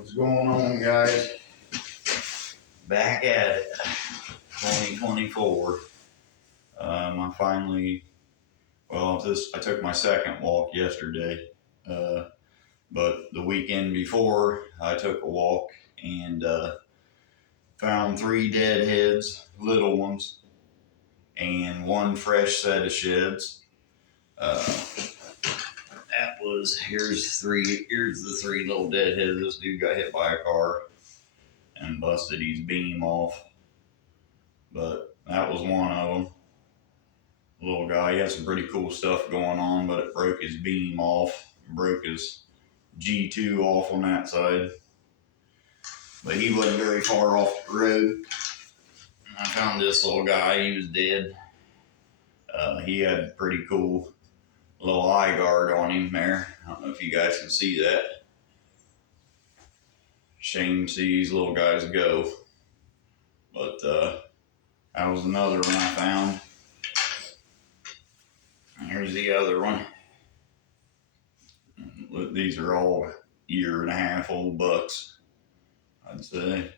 What's going on, guys? Back at it. 2024. I took my second walk yesterday. But the weekend before, I took a walk and found 3 dead heads, little ones, and 1 fresh set of sheds. Here's the 3 little dead heads. This dude got hit by a car and busted his beam off. But that was one of them. Little guy, he had some pretty cool stuff going on, but it broke his beam off, broke his G2 off on that side. But he wasn't very far off the road. I found this little guy, he was dead. He had a pretty cool little eye guard on him there. I don't know if you guys can see that. Shame to see these little guys go. But that was another one I found. Here's the other one. Look, these are all 1.5 year old bucks, I'd say.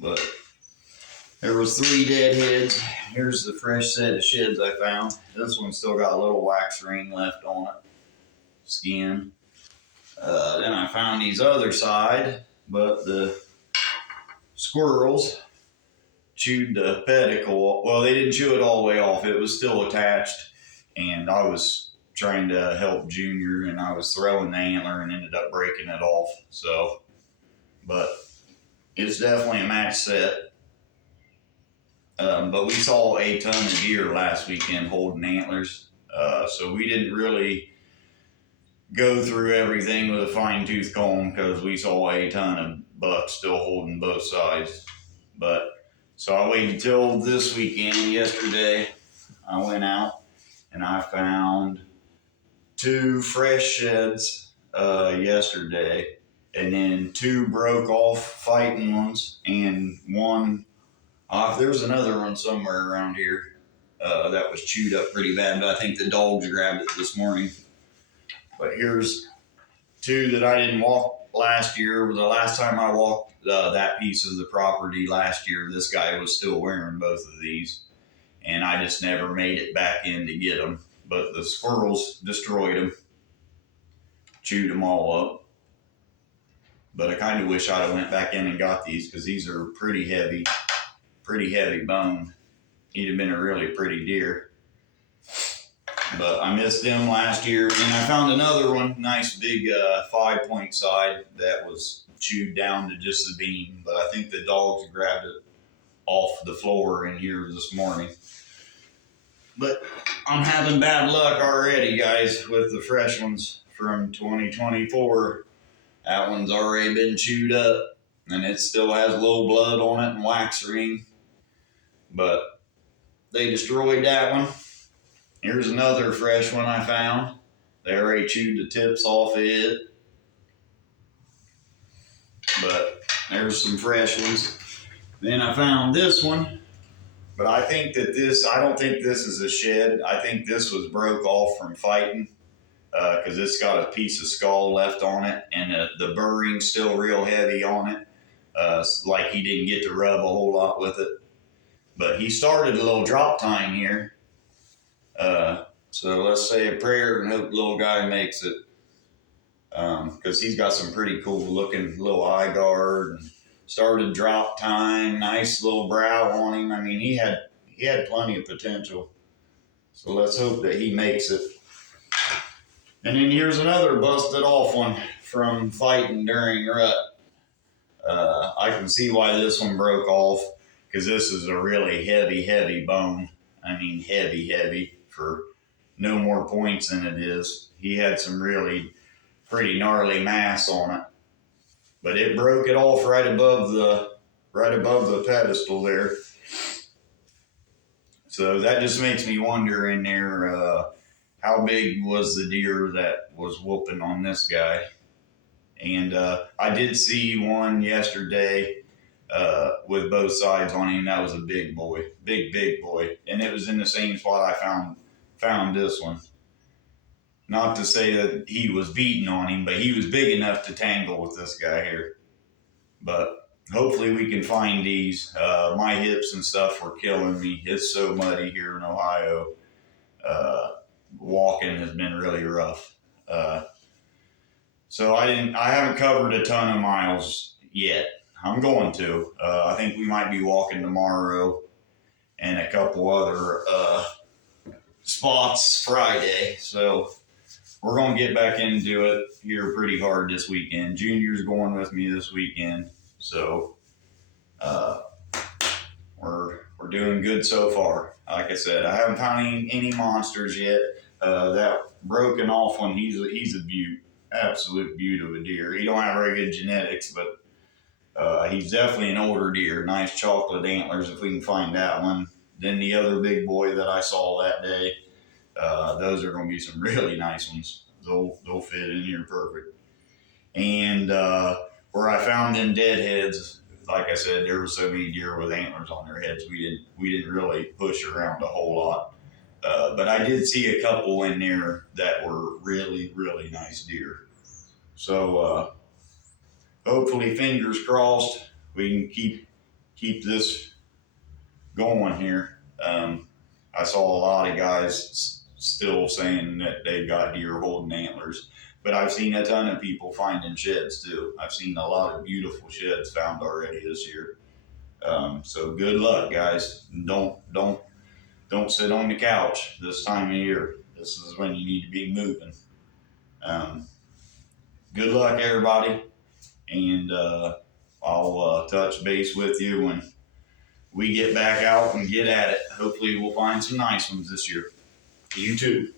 But there was 3 dead heads. Here's the fresh set of sheds I found. This one still got a little wax ring left on it, skin. Then I found these other side, but the squirrels chewed the pedicle. Well, they didn't chew it all the way off. It was still attached, and I was trying to help Junior, and I was throwing the antler and ended up breaking it off. So, but it's definitely a match set. But we saw a ton of deer last weekend holding antlers, so we didn't really go through everything with a fine-tooth comb because we saw a ton of bucks still holding both sides. But so I waited until this weekend. Yesterday, I went out and I found 2 fresh sheds yesterday, and then 2 broke off fighting ones, and 1. There's another one somewhere around here that was chewed up pretty bad, but I think the dogs grabbed it this morning. But here's 2 that I didn't walk last year. The last time I walked that piece of the property last year, this guy was still wearing both of these, and I just never made it back in to get them. But the squirrels destroyed them, chewed them all up. But I kind of wish I'd have went back in and got these because these are pretty heavy bone. He'd have been a really pretty deer. But I missed them last year. And I found another one, nice big 5-point side that was chewed down to just the beam. But I think the dogs grabbed it off the floor in here this morning. But I'm having bad luck already, guys, with the fresh ones from 2024. That one's already been chewed up, and it still has low blood on it and wax ring. But they destroyed that one. Here's another fresh one I found. They already chewed the tips off of it. But there's some fresh ones. Then I found this one. But I think that I don't think this is a shed. I think this was broke off from fighting because it's got a piece of skull left on it, and the burring's still real heavy on it. Like he didn't get to rub a whole lot with it. But he started a little drop time here. So let's say a prayer and hope the little guy makes it. Because he's got some pretty cool looking little eye guard. And started drop time, nice little brow on him. I mean, he had plenty of potential. So let's hope that he makes it. And then here's another busted off one from fighting during rut. I can see why this one broke off because this is a really heavy bone. I mean, heavy for no more points than it is. He had some really pretty gnarly mass on it. But it broke it off right above the pedestal there. So that just makes me wonder in there, how big was the deer that was whooping on this guy? And I did see one yesterday with both sides on him. That was a big boy, big boy. And it was in the same spot I found this one. Not to say that he was beating on him, but he was big enough to tangle with this guy here. But hopefully we can find these. My hips and stuff were killing me. It's so muddy here in Ohio. Uh, Walking has been really rough. So I haven't covered a ton of miles yet. I'm going to. I think we might be walking tomorrow and a couple other spots Friday. So we're going to get back into it here pretty hard this weekend. Junior's going with me this weekend. So uh, we're doing good so far. Like I said, I haven't found any monsters yet. That broken off one, he's a beaut, absolute beaut of a deer. He don't have very good genetics, but he's definitely an older deer. Nice chocolate antlers if we can find that one. Then the other big boy that I saw that day, those are going to be some really nice ones. They'll fit in here perfect. And where I found them deadheads, like I said, there were so many deer with antlers on their heads. We didn't really push around a whole lot. But I did see a couple in there that were really, really nice deer. So hopefully, fingers crossed, we can keep this going here. I saw a lot of guys still saying that they've got deer holding antlers, but I've seen a ton of people finding sheds too. I've seen a lot of beautiful sheds found already this year. So good luck, guys. Don't sit on the couch this time of year. This is when you need to be moving. Good luck, everybody, and I'll touch base with you when we get back out and get at it. Hopefully, we'll find some nice ones this year. You too.